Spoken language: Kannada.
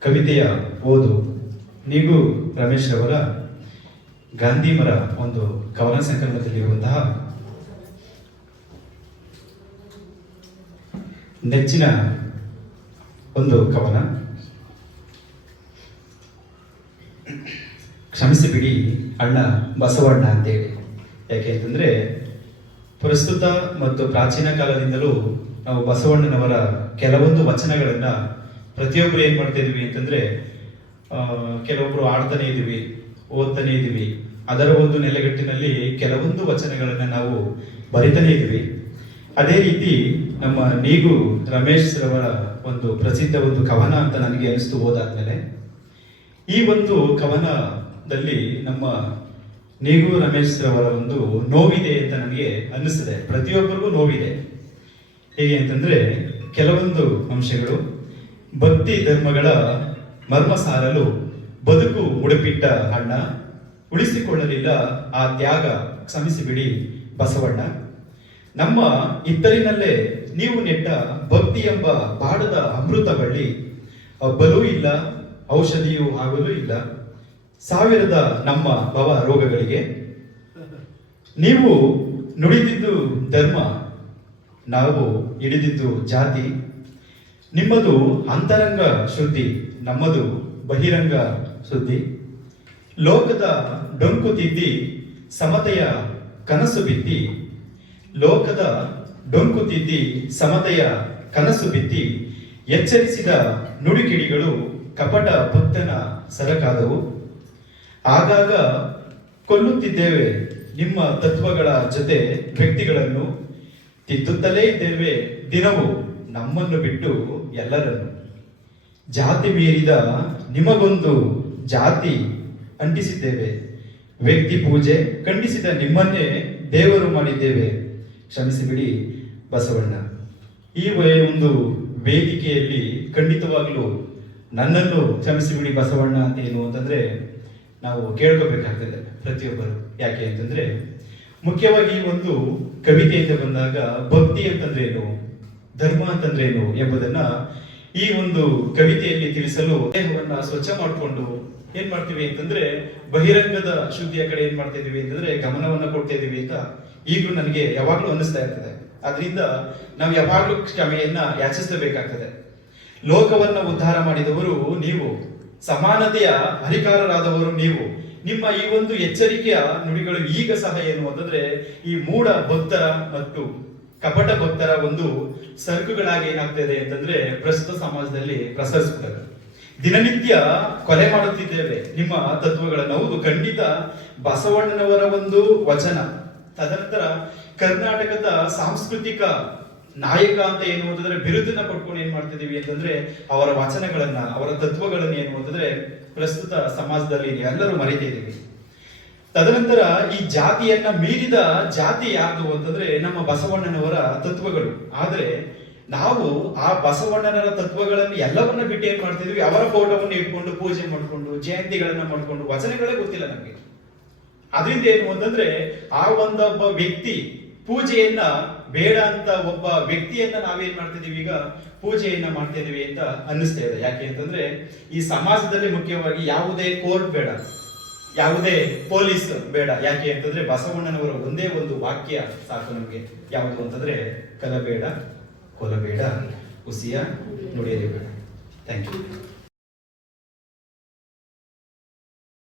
ಕವಿತೆಯ ಓದು. ನೀವು ರಮೇಶ್ ರವರ ಗಾಂಧಿ ಮರ ಒಂದು ಕವನ ಸಂಕಲನದಲ್ಲಿರುವಂತಹ ನೆಚ್ಚಿನ ಒಂದು ಕವನ. ಕ್ಷಮಿಸಿ ಬಿಡಿ ಅಣ್ಣ ಬಸವಣ್ಣ ಅಂತೇಳಿ. ಯಾಕೆ ಅಂತಂದ್ರೆ, ಪ್ರಸ್ತುತ ಮತ್ತು ಪ್ರಾಚೀನ ಕಾಲದಿಂದಲೂ ನಾವು ಬಸವಣ್ಣನವರ ಕೆಲವೊಂದು ವಚನಗಳನ್ನು ಪ್ರತಿಯೊಬ್ಬರು ಏನು ಮಾಡ್ತಾ ಇದೀವಿ ಅಂತಂದ್ರೆ ಆ, ಕೆಲವೊಬ್ರು ಆಡ್ತಾನೆ ಇದ್ದೀವಿ ಓದ್ತಾನೆ ಇದೀವಿ ಅದರ ಒಂದು ನೆಲೆಗಟ್ಟಿನಲ್ಲಿ ಕೆಲವೊಂದು ವಚನಗಳನ್ನು ನಾವು ಬರಿತಾನೆ ಇದೀವಿ ಅದೇ ರೀತಿ ನಮ್ಮ ನೀಗು ರಮೇಶ್ ರವರ ಒಂದು ಪ್ರಸಿದ್ಧ ಒಂದು ಕವನ ಅಂತ ನನಗೆ ಅನಿಸ್ತು ಓದಾದ್ಮೇಲೆ. ಈ ಒಂದು ಕವನದಲ್ಲಿ ನಮ್ಮ ನೀಗು ರಮೇಶ್ ರವರ ಒಂದು ನೋವಿದೆ ಅಂತ ನನಗೆ ಅನ್ನಿಸ್ತದೆ ಪ್ರತಿಯೊಬ್ಬರಿಗೂ ನೋವಿದೆ. ಹೇಗೆ ಅಂತಂದ್ರೆ ಕೆಲವೊಂದು ಅಂಶಗಳು ಭಕ್ತಿ ಧರ್ಮಗಳ ಮರ್ಮ ಸಾರಲು ಬದುಕು ಮುಡುಪಿಟ್ಟ ಅಣ್ಣ ಉಳಿಸಿಕೊಳ್ಳಲಿಲ್ಲ ಆ ತ್ಯಾಗ ಕ್ಷಮಿಸಿಬಿಡಿ ಬಸವಣ್ಣ. ನಮ್ಮ ಇತ್ತರಿನಲ್ಲೇ ನೀವು ನೆಟ್ಟ ಭಕ್ತಿ ಎಂಬ ಬಾಡದ ಅಮೃತ ಬಳ್ಳಿ ಬಲೂ ಇಲ್ಲ, ಔಷಧಿಯೂ ಆಗಲೂ ಇಲ್ಲ. ಸಾವಿರದ ನಮ್ಮ ಭವ ರೋಗಗಳಿಗೆ ನೀವು ನುಡಿದಿದ್ದು ಧರ್ಮ. ನಾವು ಹಿಡಿದಿದ್ದು ಜಾತಿ. ನಿಮ್ಮದು ಅಂತರಂಗ ಶುದ್ಧಿ, ನಮ್ಮದು ಬಹಿರಂಗ ಶುದ್ಧಿ. ಲೋಕದ ಡೊಂಕು ತಿದ್ದಿ, ಸಮತೆಯ ಕನಸು ಬಿತ್ತಿ. ಲೋಕದ ಡೊಂಕು ತಿದ್ದಿ, ಸಮತೆಯ ಕನಸು ಬಿತ್ತಿ. ಎಚ್ಚರಿಸಿದ ನುಡಿಕಿಡಿಗಳು ಕಪಟ ಭಕ್ತನ ಸರಕಾದವು. ಆಗಾಗ ಕೊಲ್ಲುತ್ತಿದ್ದೇವೆ ನಿಮ್ಮ ತತ್ವಗಳ ಜೊತೆ ವ್ಯಕ್ತಿಗಳನ್ನು. ತಿದ್ದುತ್ತಲೇ ಇದ್ದೇವೆ ದಿನವೂ ನಮ್ಮನ್ನು ಬಿಟ್ಟು ಎಲ್ಲರನ್ನು. ಜಾತಿ ಮೀರಿದ ನಿಮಗೊಂದು ಜಾತಿ ಅಂಟಿಸಿದ್ದೇವೆ. ವ್ಯಕ್ತಿ ಪೂಜೆ ಖಂಡಿಸಿದ ನಿಮ್ಮನ್ನೇ ದೇವರು ಮಾಡಿದ್ದೇವೆ. ಕ್ಷಮಿಸಿಬಿಡಿ ಬಸವಣ್ಣ. ಈ ವಯ ಒಂದು ವೇದಿಕೆಯಲ್ಲಿ ಖಂಡಿತವಾಗಲೂ ನನ್ನನ್ನು ಕ್ಷಮಿಸಿಬಿಡಿ ಬಸವಣ್ಣ ಅಂತ ಏನು ಅಂತಂದ್ರೆ ನಾವು ಕೇಳ್ಕೋಬೇಕಾಗ್ತದೆ ಪ್ರತಿಯೊಬ್ಬರು. ಯಾಕೆ ಅಂತಂದ್ರೆ ಮುಖ್ಯವಾಗಿ ಒಂದು ಕವಿತೆಯಿಂದ ಬಂದಾಗ ಭಕ್ತಿ ಅಂತಂದ್ರೆ ಏನು ಧರ್ಮ ಅಂತಂದ್ರೆ ಏನು ಎಂಬುದನ್ನ ಈ ಒಂದು ಕವಿತೆಯಲ್ಲಿ ತಿಳಿಸಲು ದೇಹವನ್ನ ಸ್ವಚ್ಛ ಮಾಡಿಕೊಂಡು ಏನ್ ಮಾಡ್ತೀವಿ ಅಂತಂದ್ರೆ ಬಹಿರಂಗದ ಶುದ್ಧಿಯ ಕಡೆ ಏನ್ ಮಾಡ್ತಾ ಇದೀವಿ ಅಂತಂದ್ರೆ ಗಮನವನ್ನ ಕೊಡ್ತಾ ಇದೀವಿ ಅಂತ ಈಗಲೂ ನನಗೆ ಯಾವಾಗ್ಲೂ ಅನ್ನಿಸ್ತಾ ಇರ್ತದೆ. ಅದರಿಂದ ನಾವು ಯಾವಾಗ್ಲೂ ಕ್ಷಮೆಯನ್ನ ಯಾಚಿಸಬೇಕಾಗ್ತದೆ ಲೋಕವನ್ನ ಉದ್ಧಾರ ಮಾಡಿದವರು ನೀವು. ಸಮಾನತೆಯ ಅಧಿಕಾರರಾದವರು ನೀವು. ನಿಮ್ಮ ಈ ಒಂದು ಎಚ್ಚರಿಕೆಯ ನುಡಿಗಳು ಈಗ ಸಹ ಏನು ಅಂತಂದ್ರೆ, ಈ ಮೂಢ ಭಕ್ತರ ಮತ್ತು ಕಪಟ ಭಕ್ತರ ಒಂದು ಸರಕುಗಳಾಗಿ ಏನಾಗ್ತದೆ ಅಂತಂದ್ರೆ, ಪ್ರಸ್ತುತ ಸಮಾಜದಲ್ಲಿ ಪ್ರಸರಿಸುತ್ತದೆ ದಿನನಿತ್ಯ ಕೊಲೆ ಮಾಡುತ್ತಿದ್ದೇವೆ ನಿಮ್ಮ ತತ್ವಗಳನ್ನು. ಹೌದು, ಖಂಡಿತ ಬಸವಣ್ಣನವರ ಒಂದು ವಚನ. ತದನಂತರ ಕರ್ನಾಟಕದ ಸಾಂಸ್ಕೃತಿಕ ನಾಯಕ ಅಂತ ಏನು ಅಂತಂದ್ರೆ ಬಿರುದನ್ನ ಪಡ್ಕೊಂಡು ಏನ್ ಮಾಡ್ತಿದೀವಿ ಅಂತಂದ್ರೆ ಅವರ ವಚನಗಳನ್ನ, ಅವರ ತತ್ವಗಳನ್ನ ಏನು ಅಂತಂದ್ರೆ ಪ್ರಸ್ತುತ ಸಮಾಜದಲ್ಲಿ ಎಲ್ಲರೂ ಮರೀತಾ ಇದೀವಿ ತದನಂತರ ಈ ಜಾತಿಯನ್ನ ಮೀರಿದ ಜಾತಿ ಯಾವುದು ಅಂತಂದ್ರೆ ನಮ್ಮ ಬಸವಣ್ಣನವರ ತತ್ವಗಳು. ಆದ್ರೆ ನಾವು ಆ ಬಸವಣ್ಣನವರ ತತ್ವಗಳನ್ನು ಎಲ್ಲವನ್ನ ಬಿಟ್ಟು ಏನ್ ಮಾಡ್ತಿದ್ವಿ ಅವರ ಫೋಟೋವನ್ನು ಇಟ್ಕೊಂಡು ಪೂಜೆ ಮಾಡಿಕೊಂಡು, ಜಯಂತಿಗಳನ್ನ ಮಾಡ್ಕೊಂಡು, ವಚನಗಳೇ ಗೊತ್ತಿಲ್ಲ ನಮಗೆ. ಅದರಿಂದ ಏನು ಅಂತಂದ್ರೆ ಆ ಒಂದೊಬ್ಬ ವ್ಯಕ್ತಿ ಪೂಜೆಯನ್ನ ಬೇಡ ಅಂತ ಒಬ್ಬ ವ್ಯಕ್ತಿಯನ್ನ ನಾವೇನ್ ಮಾಡ್ತಿದೀವಿ ಈಗ? ಪೂಜೆಯನ್ನ ಮಾಡ್ತಾ ಇದೀವಿ ಅಂತ ಅನ್ನಿಸ್ತಾ ಇದೆ. ಯಾಕೆ ಅಂತಂದ್ರೆ ಈ ಸಮಾಜದಲ್ಲಿ ಮುಖ್ಯವಾಗಿ ಯಾವುದೇ ಕೋರ್ಟ್ ಬೇಡ. ಯಾವುದೇ ಪೊಲೀಸ್ ಬೇಡ. ಯಾಕೆ ಅಂತಂದ್ರೆ ಬಸವಣ್ಣನವರ ಒಂದೇ ಒಂದು ವಾಕ್ಯ ಸಾಕು ನಮಗೆ. ಯಾವುದು ಅಂತಂದ್ರೆ, ಕಲಬೇಡ, ಕೊಲಬೇಡ ಹುಸಿಯ ನುಡಿಯಲಿ ಬೇಡ. Thank you